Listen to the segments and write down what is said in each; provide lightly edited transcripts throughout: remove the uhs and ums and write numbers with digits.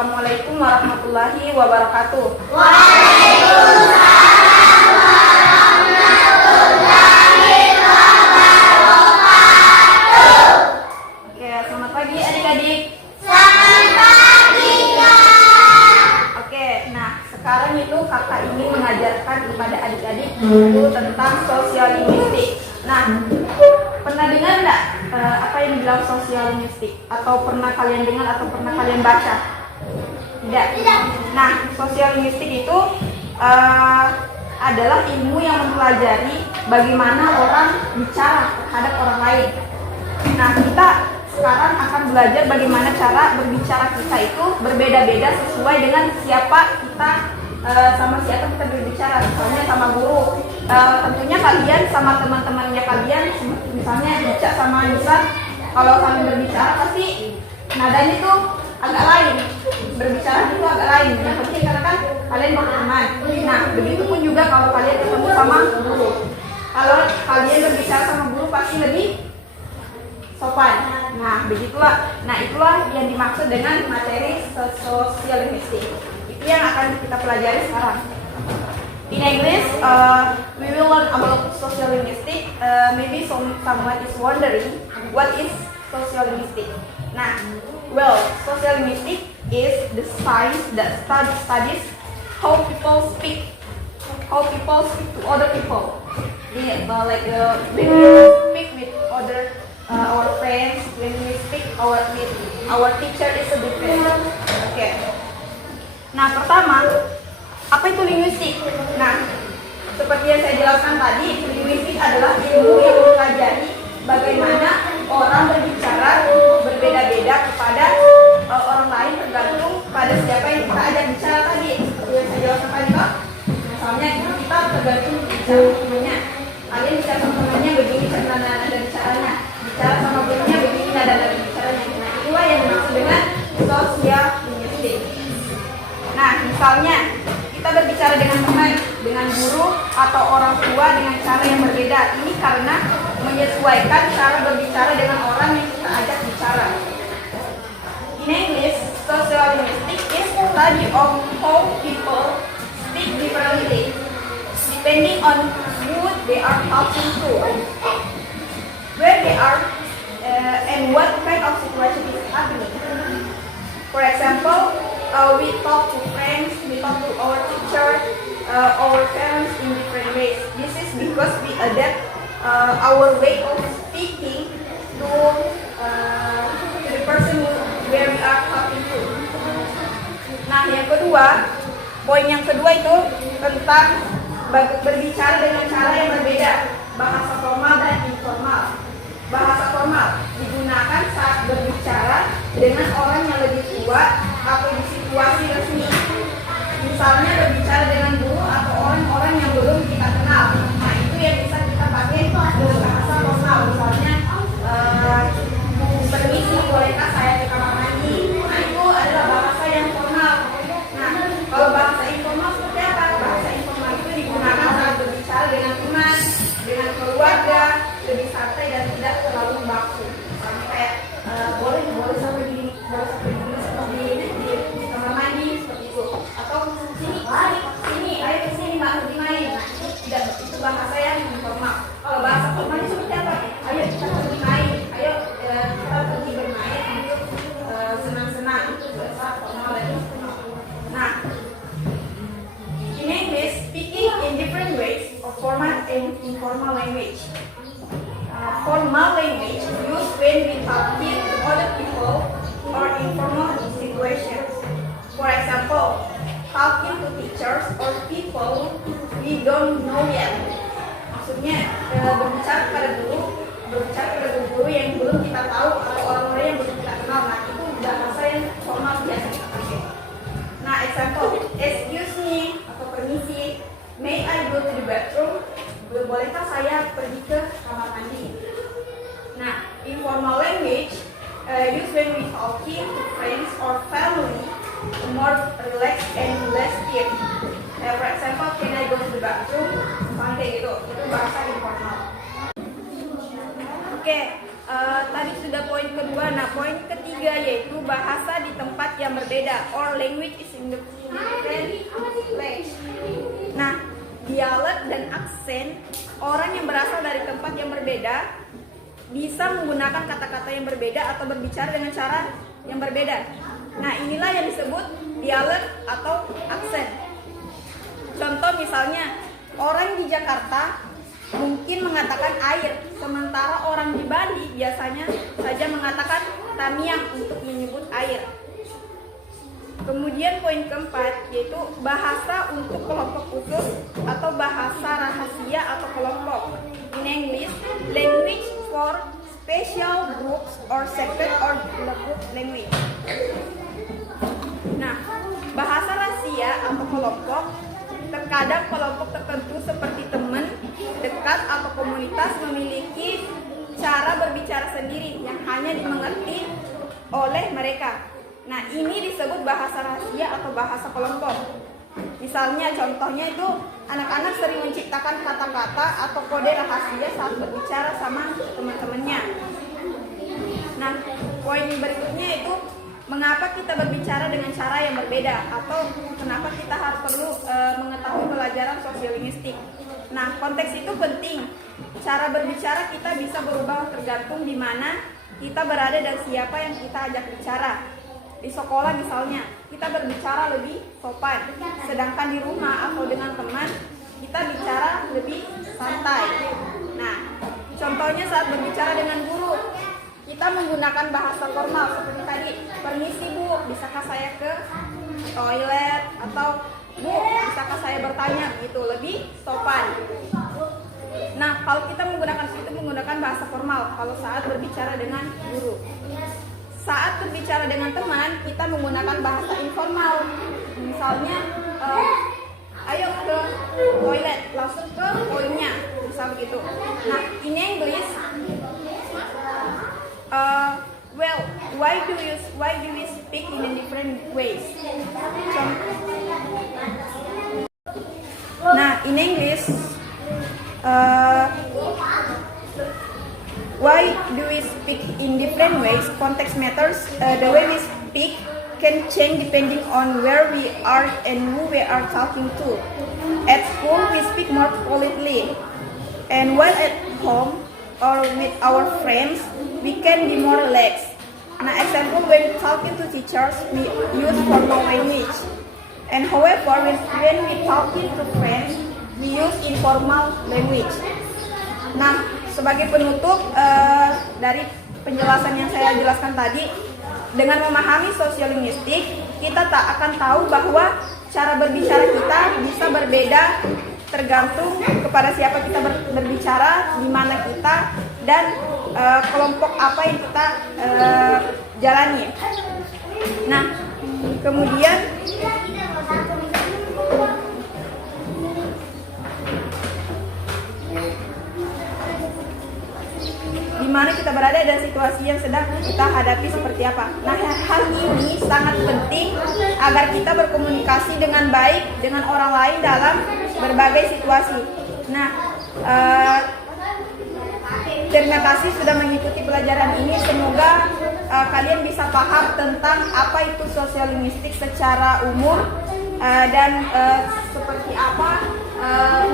Assalamualaikum warahmatullahi wabarakatuh. Oke, selamat pagi adik-adik. Oke, nah sekarang itu kakak ingin mengajarkan kepada adik-adik itu tentang sosial linguistik. Nah, pernah dengar nggak apa yang dibilang sosial linguistik? Atau pernah kalian dengar atau pernah kalian baca? Tidak. Nah, sosial linguistik itu adalah ilmu yang mempelajari bagaimana orang bicara terhadap orang lain. Nah, kita sekarang akan belajar bagaimana cara berbicara kita itu berbeda-beda sesuai dengan siapa kita, sama siapa kita berbicara. Misalnya sama guru, tentunya kalian sama teman-temannya kalian, misalnya Ica sama Nisa, kalau kalian berbicara pasti nadanya tuh agak lain, berbicara itu agak lain. Yang penting karena kan kalian berteman. Nah, begitupun juga kalau kalian ketemu sama guru. Kalau kalian berbicara sama guru pasti lebih sopan. Nah, begitulah. Nah, itulah yang dimaksud dengan materi sosial linguistik. Itu yang akan kita pelajari sekarang. In English, we will learn about social linguistic. Maybe someone is wondering what is social linguistic. Nah, well, social linguistic is the science that studies how people speak to other people. Yeah, like when we speak with other our friends, when we speak with our teacher is a different. Okay. Nah, pertama, apa itu linguistik? Nah, seperti yang saya jelaskan tadi, linguistik adalah ilmu yang mempelajari bagaimana orang berbicara berbeda-beda kepada orang lain tergantung pada siapa yang kita ajak bicara tadi. Seperti yang saya jelaskan tadi, Kak. Misalnya kita tergantung bicara temannya. Kalian bicara sama temannya begini nada bicaranya. Bicara sama gurunya begini nada bicaranya. Nah, itulah yang dimaksud dengan sosial linguistik. Nah, misalnya kita berbicara dengan teman, dengan guru atau orang tua dengan cara yang berbeda. Ini karena menyesuaikan cara berbicara dengan orang yang kita ajak bicara. In English, social linguistics is study of how people speak differently, depending on who they are talking to, where they are, and what kind of situation is happening. For example, we talk to friends, we talk to our teacher, our parents in different ways. This is because we adapt our way of speaking to the person where we are talking to. Nah, yang kedua, poin yang kedua itu tentang berbicara dengan cara yang berbeda, bahasa formal dan informal. Bahasa formal digunakan saat berbicara dengan orang yang lebih tua atau di situasi resmi. Misalnya berbicara dengan guru atau orang-orang yang belum kita kenal. Nah, itu yang bisa kita pakai dengan bahasa formal. Misalnya, permisi, bolehkah saya ke kamar mandi? Nah, itu adalah bahasa yang formal. Nah, kalau bahasa informal seperti apa? Bahasa informal itu digunakan saat berbicara dengan teman, dengan keluarga, lebih santai dan tidak terlalu baku. Misalnya kayak boleh sampai di seperti ini di kamar mandi seperti itu. Atau sini, ayo ke sini mbak pergi main. Nah, itu bahasa yang informal. Kalau bahasa formal seperti apa? Ayo kita pergi main, ayo kita pergi bermain untuk senang-senang. Itu bahasa formal dan informal. Nah, in English, speaking in different ways of formal and informal language. Formal language used when we talking to other people or informal situations. For example, talking to teachers or people we don't know yet. Maksudnya berbicara kepada guru yang belum kita tahu atau orang-orang yang belum kita kenal. Nah, itu bahasa yang formal biasa kita pakai. Nah, example, excuse me atau permisi, may I go to the bathroom? Bolehkah saya pergi ke kamar mandi? Nah, informal language used when we talking to friends or family, more relaxed and less deep. For example, can I go to the bathroom? Misalnya kayak gitu, itu bahasa informal. Oke, tadi sudah poin kedua. Nah, poin ketiga yaitu bahasa di tempat yang berbeda. berbeda, or language is in different place. Nah, dialek dan aksen orang yang berasal dari tempat yang berbeda bisa menggunakan kata-kata yang berbeda atau berbicara dengan cara yang berbeda. Nah, inilah yang disebut dialek atau aksen. Contoh misalnya, orang di Jakarta mungkin mengatakan air, sementara orang di Bali biasanya saja mengatakan tamiang untuk menyebut air. Kemudian poin keempat yaitu bahasa untuk kelompok khusus atau bahasa rahasia atau kelompok. In English, language for special groups or separate or group language. Nah, bahasa rahasia atau kelompok terkadang kelompok tertentu seperti teman, dekat atau komunitas memiliki cara berbicara sendiri yang hanya dimengerti oleh mereka. Nah, ini disebut bahasa rahasia atau bahasa kelompok. Misalnya contohnya itu anak-anak sering menciptakan kata-kata atau kode rahasia saat berbicara sama teman-temannya. Nah, poin berikutnya itu mengapa kita berbicara dengan cara yang berbeda atau kenapa kita harus perlu mengetahui pelajaran sosiolinguistik. Nah, konteks itu penting. Cara berbicara kita bisa berubah tergantung di mana kita berada dan siapa yang kita ajak bicara. Di sekolah misalnya, kita berbicara lebih sopan, sedangkan di rumah atau dengan teman, kita bicara lebih santai. Nah, contohnya saat berbicara dengan guru, kita menggunakan bahasa formal seperti tadi, permisi Bu, bisakah saya ke toilet? Atau Bu, bisakah saya bertanya? Gitu, lebih sopan. Nah, kalau kita menggunakan bahasa formal kalau saat berbicara dengan guru. Saat berbicara dengan teman, kita menggunakan bahasa informal. Misalnya, ayo ke toilet, langsung ke poinnya, misal begitu. Nah, in English, well, why do we speak in a different ways? Nah, in English, why do we speak in different ways? Context matters. The way we speak can change depending on where we are and who we are talking to. At school, we speak more politely, and while at home or with our friends, we can be more relaxed. Now, example, when talking to teachers, we use formal language. And however, when we talking to friends, we use informal language. Nah, sebagai penutup dari penjelasan yang saya jelaskan tadi, dengan memahami sosiolinguistik, kita tak akan tahu bahwa cara berbicara kita bisa berbeda tergantung kepada siapa kita berbicara, di mana kita, dan kelompok apa yang kita jalani. Nah, kemudian di mana kita berada dan situasi yang sedang kita hadapi seperti apa. Nah, hal ini sangat penting agar kita berkomunikasi dengan baik dengan orang lain dalam berbagai situasi. Nah, terima kasih sudah mengikuti pelajaran ini. Semoga kalian bisa paham tentang apa itu sosiolinguistik secara umum dan seperti apa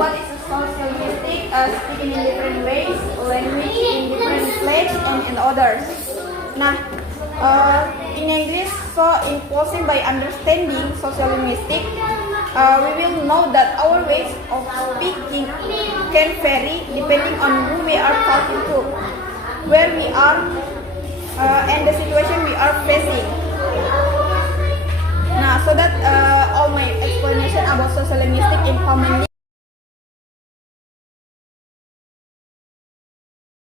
what is socialistic, speaking in different ways, language in different place, and in others. Nah, in English, so impulsive by understanding sociolinguistic, we will know that our ways of speaking can vary depending on who we are talking to, where we are, and the situation we are facing. Nah, so that all my explanation about sociolinguistic in commonly